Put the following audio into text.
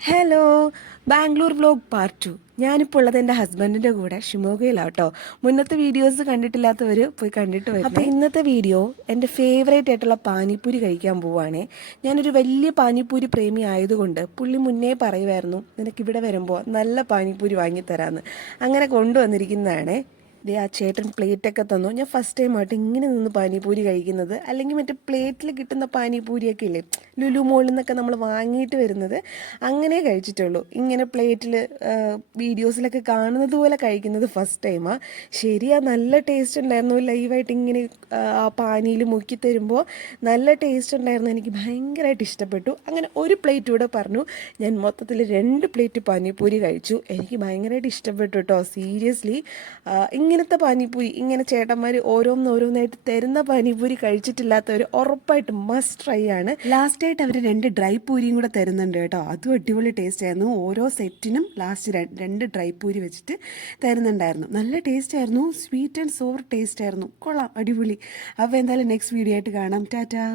Hello, Bangalore vlog part 2. ഞാനിപ്പോൾ ഉള്ളത് എൻ്റെ ഹസ്ബൻഡിൻ്റെ കൂടെ ഷിമോഗയിലാട്ടോ. മുന്നത്തെ വീഡിയോസ് കണ്ടിട്ടില്ലാത്തവർ പോയി കണ്ടിട്ട് വരും. അപ്പോൾ ഇന്നത്തെ വീഡിയോ എൻ്റെ ഫേവറേറ്റ് ആയിട്ടുള്ള പാനിപ്പൂരി കഴിക്കാൻ പോവുകയാണേ. ഞാനൊരു വലിയ പാനിപ്പൂരി പ്രേമി ആയതുകൊണ്ട് പുള്ളി മുന്നേ പറയുമായിരുന്നു, നിനക്കിവിടെ വരുമ്പോൾ നല്ല പാനിപ്പൂരി വാങ്ങിത്തരാമെന്ന്. അങ്ങനെ കൊണ്ടുവന്നിരിക്കുന്നതാണേ. ആ ചേട്ടൻ പ്ലേറ്റൊക്കെ തന്നു. ഞാൻ ഫസ്റ്റ് ടൈമായിട്ട് ഇങ്ങനെ നിന്ന് പാനിപ്പൂരി കഴിക്കുന്നത്. അല്ലെങ്കിൽ മറ്റേ പ്ലേറ്റിൽ കിട്ടുന്ന പാനിപ്പൂരിയൊക്കെ ഇല്ലേ, ലുലു മോളിൽ നിന്നൊക്കെ നമ്മൾ വാങ്ങിയിട്ട് വരുന്നത്, അങ്ങനെ കഴിച്ചിട്ടുള്ളൂ. ഇങ്ങനെ പ്ലേറ്റിൽ വീഡിയോസിലൊക്കെ കാണുന്നത് പോലെ കഴിക്കുന്നത് ഫസ്റ്റ് ടൈമാണ്. ശരിയാ, നല്ല ടേസ്റ്റ് ഉണ്ടായിരുന്നു. ലൈവായിട്ട് ഇങ്ങനെ ആ പാനിയിൽ മുക്കി തരുമ്പോൾ നല്ല ടേസ്റ്റ് ഉണ്ടായിരുന്നു. എനിക്ക് ഭയങ്കരമായിട്ട് ഇഷ്ടപ്പെട്ടു. അങ്ങനെ ഒരു പ്ലേറ്റ് കൂടെ പറഞ്ഞു. ഞാൻ മൊത്തത്തിൽ 2 പ്ലേറ്റ് പാനിപ്പൂരി കഴിച്ചു. എനിക്ക് ഭയങ്കരമായിട്ട് ഇഷ്ടപ്പെട്ടു കേട്ടോ, സീരിയസ്ലി. ഇങ്ങനത്തെ പാനിപ്പൂരി, ഇങ്ങനെ ചേട്ടന്മാർ ഓരോന്നോരോന്നായിട്ട് തരുന്ന പാനിപ്പൂരി കഴിച്ചിട്ടില്ലാത്തവർ ഉറപ്പായിട്ടും മസ്റ്റ് ട്രൈ ആണ്. ലാസ്റ്റായിട്ട് അവർ 2 ഡ്രൈ പൂരിയും കൂടെ തരുന്നുണ്ട് കേട്ടോ. അതും അടിപൊളി ടേസ്റ്റ് ആയിരുന്നു. ഓരോ സെറ്റിനും ലാസ്റ്റ് 2 ഡ്രൈ പൂരി വെച്ചിട്ട് തരുന്നുണ്ടായിരുന്നു. നല്ല ടേസ്റ്റ് ആയിരുന്നു. സ്വീറ്റ് ആൻഡ് സോവർ ടേസ്റ്റ് ആയിരുന്നു. കൊള്ളാം, അടിപൊളി. അപ്പോൾ എന്തായാലും നെക്സ്റ്റ് വീഡിയോ ആയിട്ട് കാണാം. ടാറ്റാ.